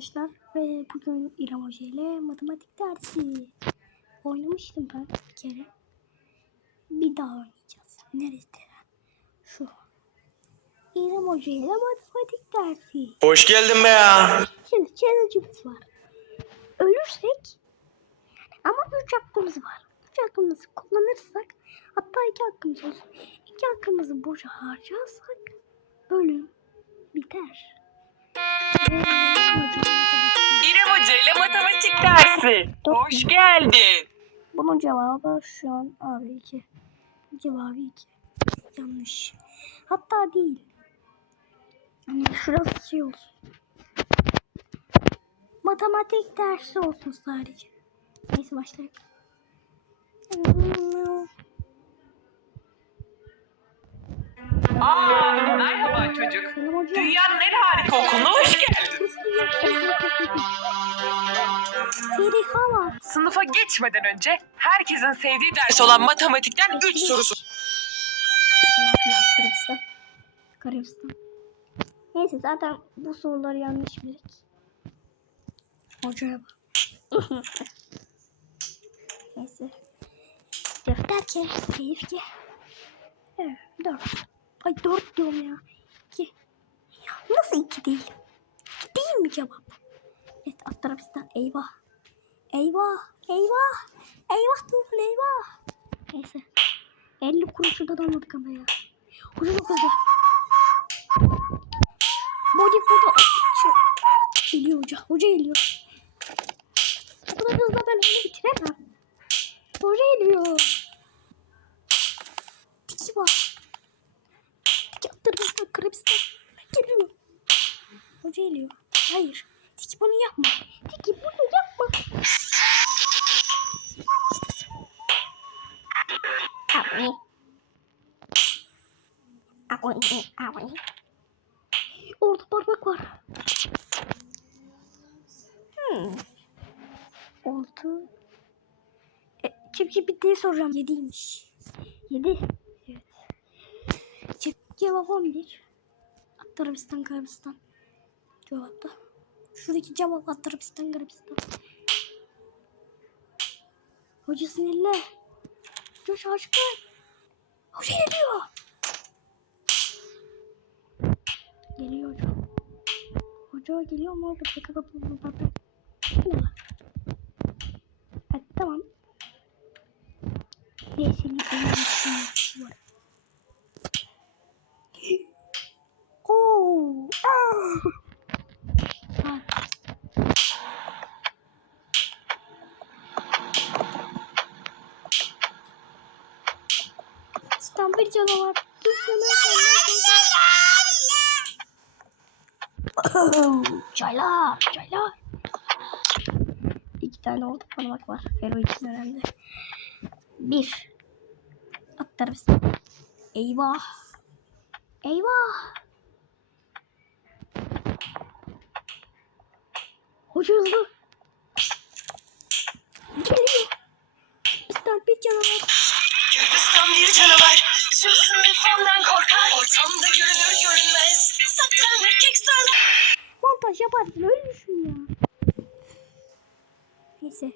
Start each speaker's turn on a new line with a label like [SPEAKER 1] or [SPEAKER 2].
[SPEAKER 1] Arkadaşlar ve bugün İrem Hoca ile matematik dersi oynamıştım ben bir kere. Bir daha oynayacağız. Neresi? Şu. İrem Hoca ile matematik dersi.
[SPEAKER 2] Hoş geldin be ya.
[SPEAKER 1] Şimdi challenge'ımız var. Ölürsek ama 3 hakkımız var. 3 hakkımızı kullanırsak hatta 2 hakkımız olsun. 2 hakkımızı boşa harcarsak bölüm biter.
[SPEAKER 3] Dersi. Hoş geldin.
[SPEAKER 1] Bunun cevabı şu an abi 2. Cevabı 2. Yanlış. Hatta değil. Şurası şey olsun. Matematik dersi olsun sadece. Neyse başlayalım.
[SPEAKER 3] Aa, merhaba çocuk. Dünyanın en harika okuluna Sınıfa geçmeden önce herkesin sevdiği ders olan matematikten 3 soru sor.
[SPEAKER 1] Neyse zaten bu soruları yanlış bildik. Hocaya bak. Neyse. Defter ki, keyif ki. Evet, dört. Ay dört diyorum ya. İki. Ya nasıl iki değil? İki değil mi cevap? Evet tarafından eyvah. Eyvah, eyvah. Eyvah Tufan eyvah. Neyse. 50 kuruşu da almadık ama ya. Çok hızlı. Body burada geliyor hoca. Hoca geliyor. Bu kadar hızlı ben onu bitiremem. Hoca geliyor. Tiki var. Tiki attırmışlar krebsler. Geliyor. Hoca geliyor. Hayır. Tiki bunu yapma. Tiki bunu yapma. Abi. Abi. Abi. Orada parmak var. Hmm. Oldu. E, çip bittiği soracağım. Yediymiş. Yedi. Evet. Çip cevap 11. At Arabistan, Arabistan. Cevapta. Şuradaki cevap at Arabistan, Arabistan. Hoca sinirli. Hoca şaşkın. Hoca geliyor. Geliyor hocam. Hoca geliyor mu? Bir dakika kapımı kapat. Ne var? Evet tamam. Neyse neyse. var. Oo. Ah. Ha. İstanbul canavar. Gitmeme Çaylar, çaylar. İki tane oldu parmak var. Fero için önemli. Bir. Atlarız. Eyvah. Eyvah. Hoca hızlı. Geliyor. İstanbul canavar.
[SPEAKER 4] Gürbüstan bir canavar. Sürsün bir fondan
[SPEAKER 1] vardır öyle düşün. Neyse.